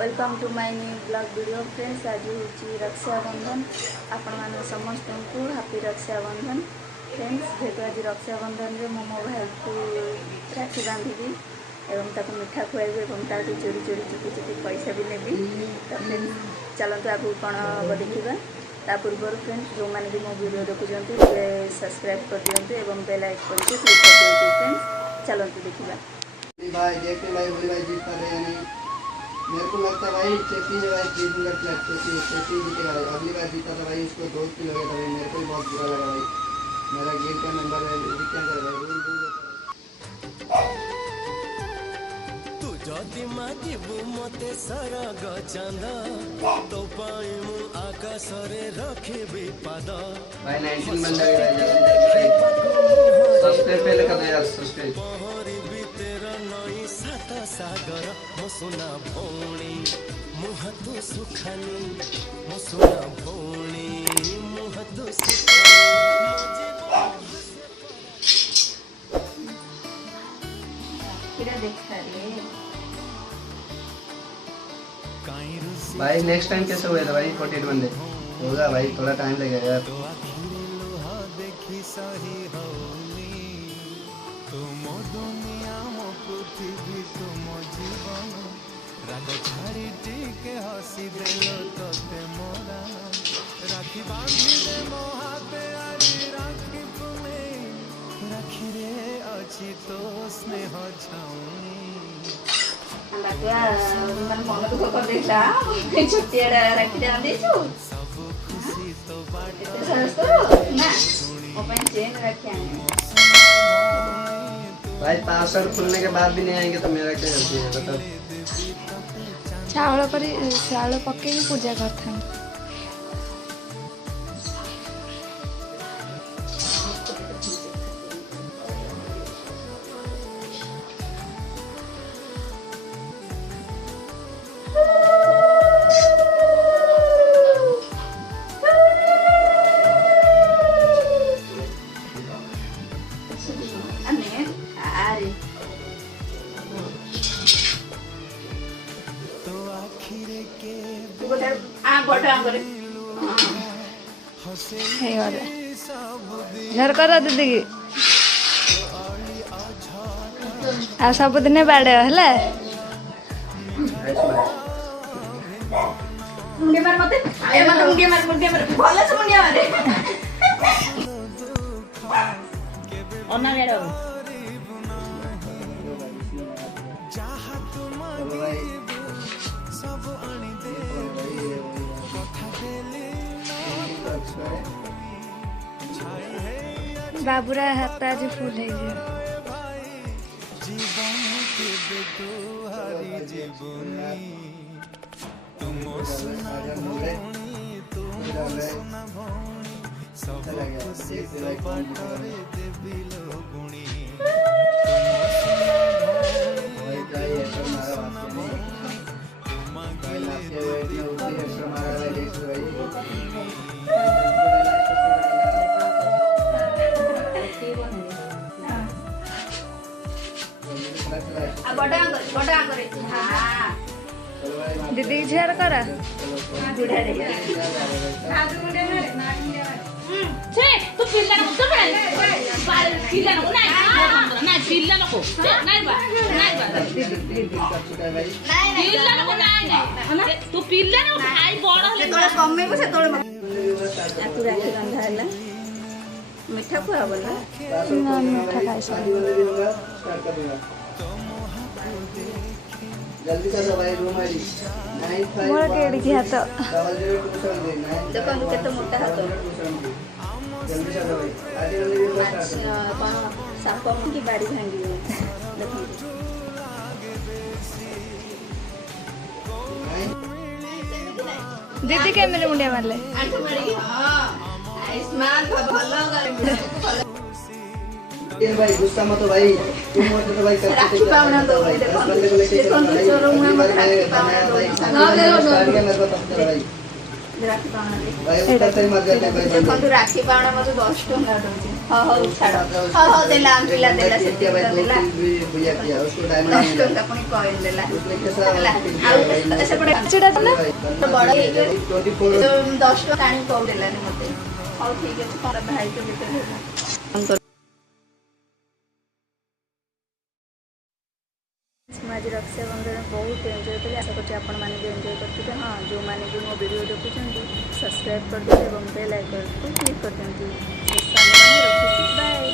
Welcome to my new blog video friends. आज हूँ रक्षाबंधन। आपण मान समस्त को हैप्पी रक्षाबंधन फ्रेंड्स। जेहेतु आज रक्षाबंधन में मो भाई को राखी बांधि एवं ताको मिठा खुआबी और ताकि चोरी चोरी चुपी चुपी पैसा भी नेबी। तो फ्रेंड्स चलते आगे कौन हम देखा। ता पूर्व फ्रेंड्स जो मैंने भी मो वीडियो देखुं सब्सक्राइब कर दिंतु और बेल आइकन को क्लिक कर दिंतु फ्रेंड्स। चलते देखा। भाई देखते भाई होली भाई जीत पा रहे हैं। मेरे को लगता है भाई चेपी जो भाई 3 मिनट लगते चेपी जीतेगा भाई। अगली बार जीता था भाई उसको 2 किलो हो गया था भाई। मेरे को भी बहुत बुरा लगा भाई। मेरा गेम का नंबर है क्या कर भाई रूल तू जदि मागिबू मते सरग चांद तो पाई मु आकाश रे रखिबी पाद भाई 19 बंदा भाई सब्सक्राइब पहले कर दो यार सब्सक्राइब। सागर मो सोना भौणी मुह तो सुखानी मो सोना भौणी मुह तो भाई नेक्स्ट टाइम कैसे हुआ था भाई 48 बंदे होगा भाई। थोड़ा टाइम लगेगा यार। देखी सही होली तुम दुनिया मो पृथ्वी तुम जीवन राग छाड़ी टिके हसी देलो तोते मोरा राखी बांधी दे मो हाथे आज राखी पुने राखी रे अछि तो स्नेह छाउनी बाटुआ मन मन दुख कर देला छुट्टिया राखी दे देछु सब खुशी तो बाटे सरस ना ओपन चेन रखे आए भाई पासवर्ड खुलने के बाद भी नहीं आएंगे तो मेरा क्या गलती है बताओ। चावल पके पूजा करता घर कर दीदी की आ सबुदिन बाड़े है मुंडे मार मते ए मार मुंडे मार भले से मुंडे मारे ओना गेरो बाबूरा हाथ आज फुल है दीदी झर कर तू पिल्ला तो पिल्ला ना पिल्ला नको नाही बा पिल्ला नको नाही तू पिल्ला नको भाई बड़ हले तोळे कमेबो से तोळे आकु राखी बंधा हला मिठा खुआ बोला ना मिठा खाई स्टार्ट कर दूंगा। जल्दी कर दो भाई रूम आईडी 95 मोर केड़ी की हाथ 0027 देखो हम केते मोटा हाथ जल्दी कर दो भाई। आज जल्दी भी स्टार्ट कर कौन साप की बाड़ी भांगी देखो दीदी के मेरे मुंडिया मारले आंट मारी हां आयुष्मान भलो कर ये भाई गुस्सा मत हो भाई। तुम मत तो भाई करते राखी पावना दो भाई देखो देखो चोरो मुंह में राखी पावना दो ना दे नो मेरे को तब भाई ରାକ୍ଷୀ ପାଉଣା ଦେ। भाई उसका सही मर जाते हैं भाई ଦେଖନ୍ତୁ ରାକ୍ଷୀ ପାଉଣା ମୋତେ 10 ଟଙ୍କା ଦଉଛି। ହଉ ଛାଡ଼। ହଉ देला ପିଲା ଦେଲା ସେ क्या भाई ଦେଲା। भैया किया उसको डायमंड 10 ଟଙ୍କା ପୁଣି କଏନ୍ ଦେଲା। उसमें कैसा ହେଲା ଆଉ ସେପଟେ ସେଟା ନା ବଡ଼ ହେଇଗଲେ 24 10 ଟଙ୍କା ଆଣି କଉ ଦେଲାନି ମୋତେ। ହଉ ଠିକ୍ ଅଛି ତୋର ଭାଇ ତ ଭିତରେ ମୁଁ ଆଜି ରକ୍ଷାବନ୍ଧନ ବହୁତ ଏନ୍ଜୟ କଲି। ଆଶା କରୁଛି ଆପଣମାନେ ବି ଏନ୍ଜୟ କରିଥିବେ। ହଁ ଯେଉଁମାନେ ବି ମୋ ଭିଡ଼ିଓ ଦେଖୁଛନ୍ତି ସବସ୍କ୍ରାଇବ୍ କରିଦିଅନ୍ତୁ ଏବଂ ବେଲ୍ ଆଇକନ୍କୁ କ୍ଲିକ୍ କରିଦିଅନ୍ତୁ। ସାଙ୍ଗମାନେ ରଖୁଛି ବାଏ।